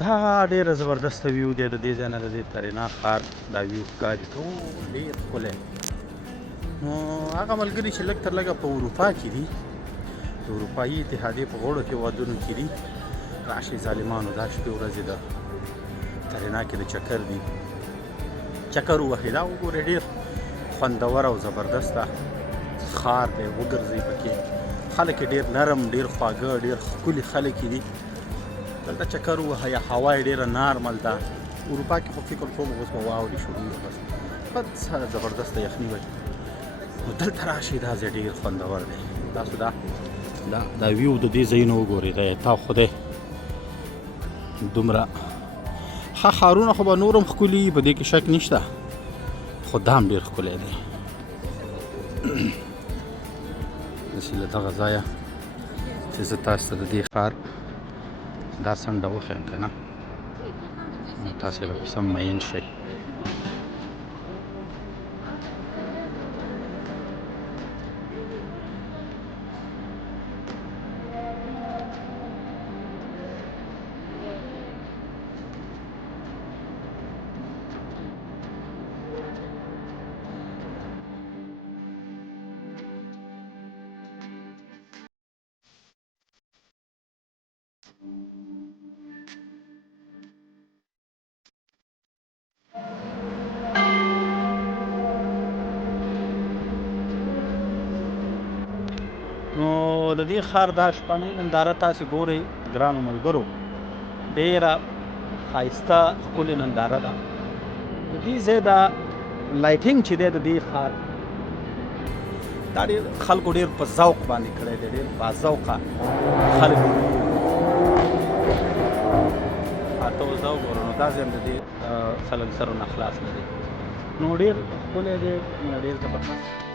دا ډېره زبردسته ویو دی د دې ځای نه د دې ترینا ښار دا ویو ښکاري ټول ډېر ښکلی. نو هغه ملګري چې لږ تر لږه په اروپا کې دي، د اروپایي اتحادیې په غوړو هېوادونو کې دي، راشئ ظالمانو دا شپې ورځې د ترینا کې د چکر دي، چکر ووهئ. دا وګورئ ډېر خوندور او زبردسته ښار دی، وګرځئ پکې. خلک یې ډېر نرم، ډېر خواږه، ډېر ښکلي خلک یې دي. دلته چکر ووهئ، هوا یې ډېره نارمل ده. اروپا کې خو فکر کوم اوس به واورې شروع وي، بس زبردسته یخني وي. نو دلته راشئ، دا ځای ډېر خوندور دی. تاسو دا ویو د دې ځایونه وګورئ، دا تا خدای دومره ښه ښارونه خو به نور هم ښکلي په دې کې شک نشته، خو دا هم ډېر ښکلی دی. داسې له دغه ځایه چې زه تاسو ته د دې ښار دا څنډه وښیم که نه، نو تاسې به پسې مین شئ. نو د دې ښار دا شپنۍ ننداره تاسې ګورئ ګرانو ملګرو، ډېره ښایسته ښکلې ننداره ده. د دې ځای دا لایټینګ چې دی د دې ښار دا ډېر خلکو ډېر په ذوق باندې کړی دی، ډېر باذوقه خلک دي. ته اوس دا وګوره، نو دا ځای هم د دې سلنسرو نه خلاص نه دی، نو ډېر ښکلی دی، ډېر زبردست.